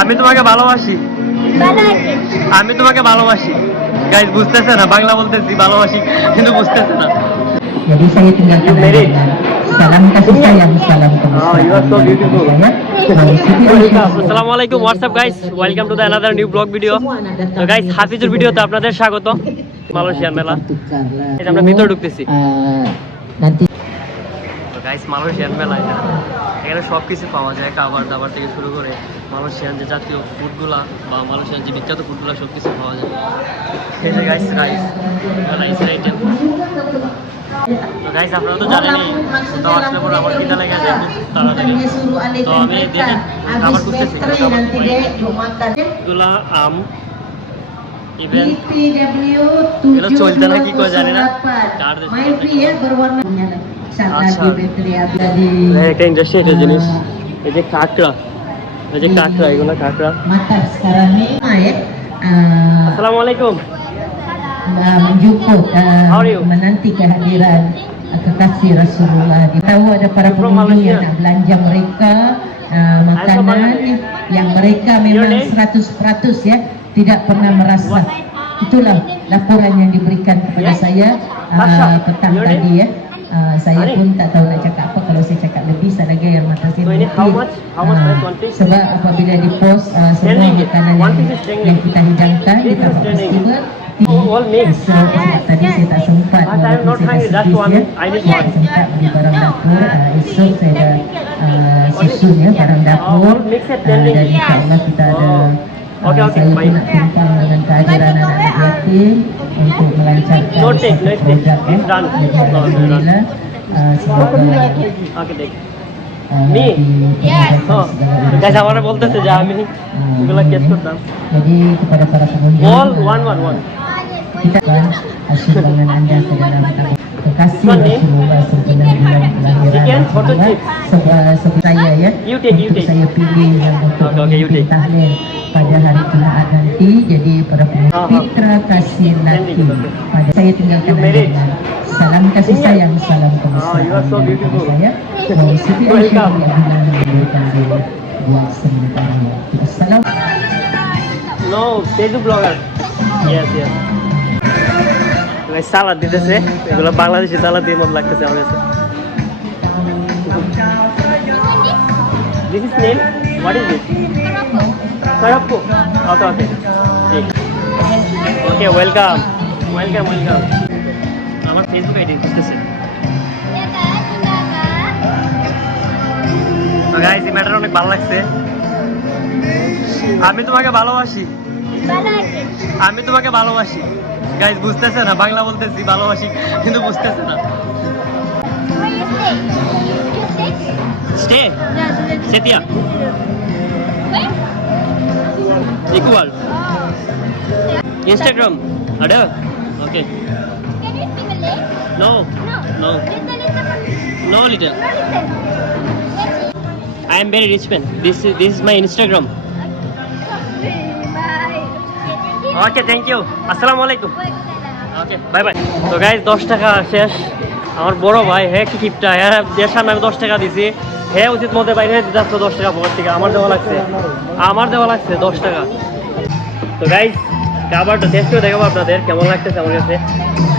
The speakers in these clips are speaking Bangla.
আমি তোমাকে ভালোবাসি। আমি তোমাকে ভালোবাসি। গাইজ বুঝতেছে না, বাংলা বলতেছি, ভালোবাসি কিন্তু বুঝতেছে না। আলাইকুম what's up guys welcome to new video guys Hafizur আপনাদের স্বাগত মালয়েশিয়ান মেলা। আমরা ভিতরে ঢুকতেছি। গাইস মালয়েশিয়ান মেলা এটা এখানে সব কিছু পাওয়া যায় খাবার দাবার থেকে শুরু করে মানুষ মালয়েশিয়ান যে জাতীয় ফুডগুলা বা মালয়েশিয়ান যে বিখ্যাত ফুডগুলা সব কিছু পাওয়া যায়। এই যে গাইস রাইস রাইসের আইটেম তো গাইস আপনারা তো জানেনই কোথাও আসলে পরে আমার কিনা লেগে যায় তাড়াতাড়ি। তো আমি দেখি খাবার খুঁজতেছি এগুলা আম ইভেন Egulo চলতে না কি করে জানি না। চার দেশ Main free ya berwarna আচ্ছা। di bateri ada di একটা ইন্টারেস্টিং একটা জিনিস এই যে কাঁকড়া এই যে কাঁকড়া এগুলো কাঁকড়া mata sekarang ni ya. Uh, আসসালামু আলাইকুম uh, menjemput uh, How are you? menanti kehadiran uh, kekasih Rasulullah. Dia tahu ada para From pengunjung yang Malaysia. nak belanja mereka uh, makanan Bangladesh. yang mereka Your memang name? 100% ya tidak pernah merasa. Itulah laporan yang diberikan kepada Yeah. saya Tasha. uh, petang Your tadi ya. Uh, saya Ani? pun tak tahu nak cakap apa kalau saya cakap lebih sadaya yang mata saya So ini how much? How much uh, price? One piece? sebab apabila di post uh, semua makanan yang, yang kita hidangkan di tempat ten ringgit. festival Oh, all mix. So, tadi saya tak sempat But I am not hungry, that's one. I need saya one. tak sempat beli barang dapur uh, esok saya dah uh, susun ya barang dapur Oh, uh, dan insyaAllah kita ada Oh. uh, Okay, okay, saya pun baik. nak timpang dengan kehadiran anak-anak yatim untuk melancarkan No take, satu no take. projek ya. It's done. Jadi No, it's done. Alhamdulillah uh, semoga ওকে দেখ uh, Me? dipermudahkan ও segala গাইস urusan. আমারে বলতেছে যে আমি এগুলা কেস করতাম Jadi kepada para pengunjung All one, one, one. kita kan sumbangan anda ke dalam tabung. Terima kasih One name? Rasulullah sebelum bulan kelahiran Chicken, photo Rasulullah. chip. Sebab sebab saya ya You take, you untuk take. saya pilih yang untuk Okay, okay, you memimpin take. tahlil pada hari Jumaat nanti jadi para pengunjung Ah, ah. Fitra kasih laki Sendiri, okay. pada saya tinggalkan You anda married? dengan salam kasih Ingat. sayang salam Ah, you are so kemesraan beautiful. dari saya dari Siti Aisyah Welcome. yang bilang memberikan diri buat sementara waktu. Assalamualaikum. No Teju blogger yes yes guys salad দিতেছে এগুলো বাংলাদেশি সালাদ দিয়ে মত লাগতেছে আমার কাছে this is name what is সরপ্পু okay okay ঠিক ওকে ওয়েলকাম ওয়েলকাম ওয়েলকাম আমার ফেসবুক আইডি দিতেছে তো গাইস এই ম্যাটার অনেক ভালো লাগছে আমি তোমাকে ভালোবাসি আমি তোমাকে ভালোবাসি গাইজ বুঝতেছে না বাংলা বলতেছি ভালোবাসি কিন্তু বুঝতেছে না? স্টে সেতিয়া? Equal Oh. ইনস্টাগ্রাম আরে Can you speak No. No. Little, little. Little No, listen. I am very rich man this this is my Instagram Bye. Okay thank you আসসালামু আলাইকুম. ওকে বাই বাই তো গাইজ দশ টাকা শেষ আমার বড় ভাই হ্যাঁ কি কিপটা হ্যাঁ দেড় সামনে আমি দশ টাকা দিছি হ্যাঁ উচিত মধ্যে বাইরে আসতো দশ টাকা পকেট থেকে। আমার দেওয়া লাগছে। আমার দেওয়া লাগছে দশ টাকা। তো গাইজ খাবারটা টেস্ট করে দেখাবো আপনাদের, কেমন লাগতেছে আমার কাছে?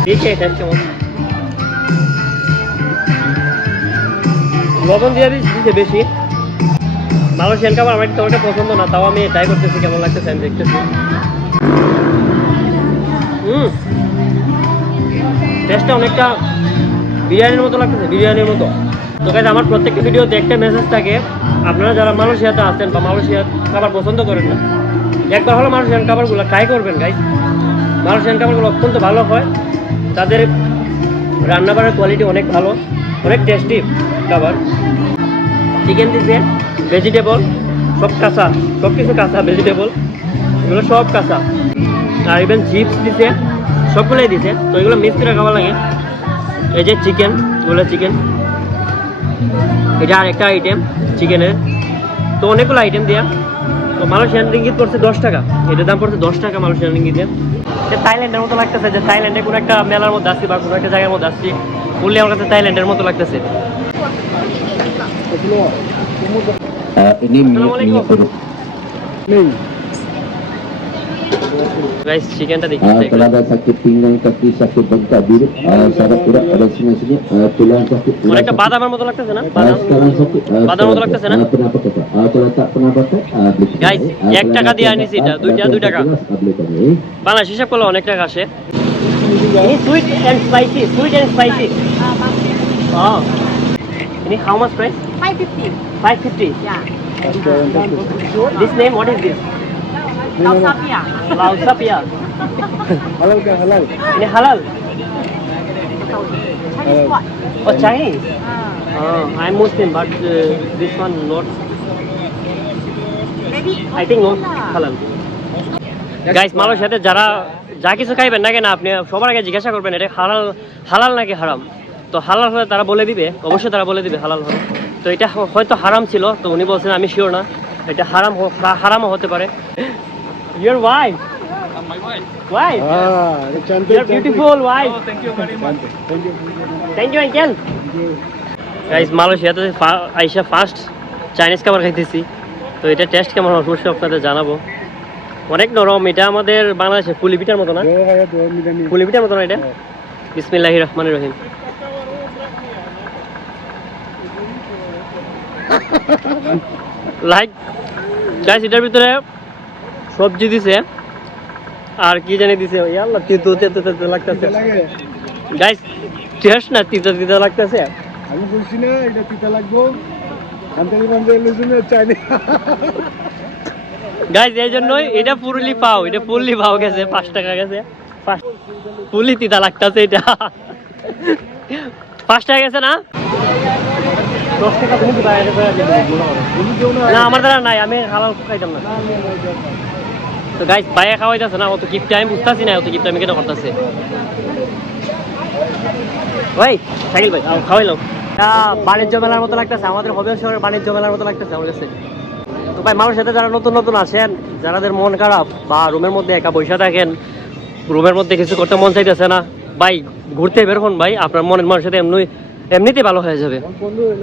দিচ্ছে টেস্ট কেমন? লবণ দিয়ে দিচ্ছে বেশি। মালয়েশিয়ান খাবার আমার তেমন একটা পছন্দ না, তাও আমি ট্রাই করতেছি, কেমন লাগতেছে আমি দেখতেছি। হুম। টেস্টটা অনেকটা বিরিয়ানির মতো লাগতেছে, বিরিয়ানির মতো। তো গাইজ আমার প্রত্যেকটা ভিডিও দেখতে মেসেজ থাকে। আপনারা যারা মালয়েশিয়াতে আছেন বা মালয়েশিয়ার খাবার পছন্দ করেন না, একবার হলো মালয়েশিয়ান খাবারগুলো ট্রাই করবেন গাইজ মালয়েশিয়ান খাবারগুলো অত্যন্ত ভালো হয়। তাদের রান্নাবাড়ার কোয়ালিটি অনেক ভালো, অনেক টেস্টি খাবার। চিকেন দিছে ভেজিটেবল সব কাঁচা সব কিছু কাঁচা ভেজিটেবল এগুলো সব কাঁচা। আর ইভেন চিপস দিছে, সবগুলোই দিছে। তো এগুলো মিক্স করে খাওয়া লাগে। এই যে চিকেন এগুলো চিকেন এটা আর একটা আইটেম চিকেনের তো অনেকগুলো আইটেম দেয়া। তো মালয়েশিয়ান রিঙ্গিত পড়ছে দশ টাকা। এটার দাম পড়ছে দশ টাকা মালয়েশিয়ান রিঙ্গিতে যে থাইল্যান্ডের মতো লাগতেছে যে থাইল্যান্ডে কোনো একটা মেলার মধ্যে আসছি বা কোনো একটা জায়গার মধ্যে আসছি বললে আমার কাছে থাইল্যান্ডের মতো লাগতেছে। ini minyak minyak গাইস চিকেনটা দেখি Ah, kalau sakit pinggang kaki sakit bengkak biru ah, saraf gerak ada sini sini ah, tulang sakit অনেকটা. বাদামের মতো লাগতেছে না Ah, sekarang sakit ah, Badan motor sekarang লাগতেছে. না? Ah, pernah pakai tak? Ah, kalau tak pernah pakai ah, beli sekali. Guys, Ah, টাকা দিয়ে আনিছি tak, এটা, ah, দুইটা, berapa দুই টাকা। ah, eh. বাংলাদেশ হিসাব করলে অনেক টাকা আসে sweet and spicy sweet and spicy Oh. Ini how much price? 550. 550. Yeah. This name, what is this? Lausapia. Lausapia. halal kan halal Ini halal. Chinese pot. Oh, Chinese. I'm Muslim, but uh, this one not. Maybe I think not halal. Guys মালয়েশিয়াতে যারা যা কিছু খাইবেন না কেন আপনি সবার আগে জিজ্ঞাসা করবেন এটা হালাল হালাল নাকি হারাম তো হালাল হলে তারা বলে দিবে অবশ্যই তারা বলে দিবে হালাল হলে তো এটা হয়তো হারাম ছিল তো উনি বলছেন আমি শিওর না এটা হারাম হারামও হতে পারে your wife wife ah cantik your beautiful wife thank you very much. Thank you. Thank you uncle guys মালয়েশিয়াতে আইসা ফার্স্ট চাইনিজ খাবার খাইতেছি। তো এটা টেস্ট কেমন অবশ্যই আপনাদের জানাব। অনেক নরম। এটা আমাদের বাংলাদেশে পুলি পিঠার মতো না? পুলি পিঠার মতো না এটা? বিসমিল্লাহ রহমান রহিম। লাইক গাইস এটার ভিতরে সবজি দিছে আর কি জানি দিছে ইয়াল্লা তিতো তিতো তিতো লাগতেছে। গাইস টেস্ট না তিতো তিতো লাগতেছে? আমি বলছি না এটা তিতা লাগবো। চাইনি। গাইস এই জন্যই এটা পুরুলি পাও এটা পুরলি পাও গেছে পাঁচ টাকা গেছে। পুরলি তিতা লাগতেছে এটা। পাঁচ টাকা গেছে না? না আমার দ্বারা নাই আমি হালাল খাইতাম না। তো গাইস বাইরে খাওয়াইতেছে না অত কিপটা আমি বুঝতেছি না অত কিপটা আমি কেন করতেছে? ভাই সাইকেল ভাই আও, খাওয়াইলাম বাণিজ্য মেলার মতো লাগতেছে আমাদের হবে শহরের বাণিজ্য মেলার মতো লাগতেছে আমার কাছে। তো ভাই মানুষের সাথে যারা নতুন নতুন আছেন যারাদের মন খারাপ বা রুমের মধ্যে একা বসে থাকেন রুমের মধ্যে কিছু করতে মন চাইতেছে না ভাই ঘুরতে বের হন ভাই আপনার মনের মানুষের সাথে এমনি এমনিতেই ভালো হয়ে যাবে।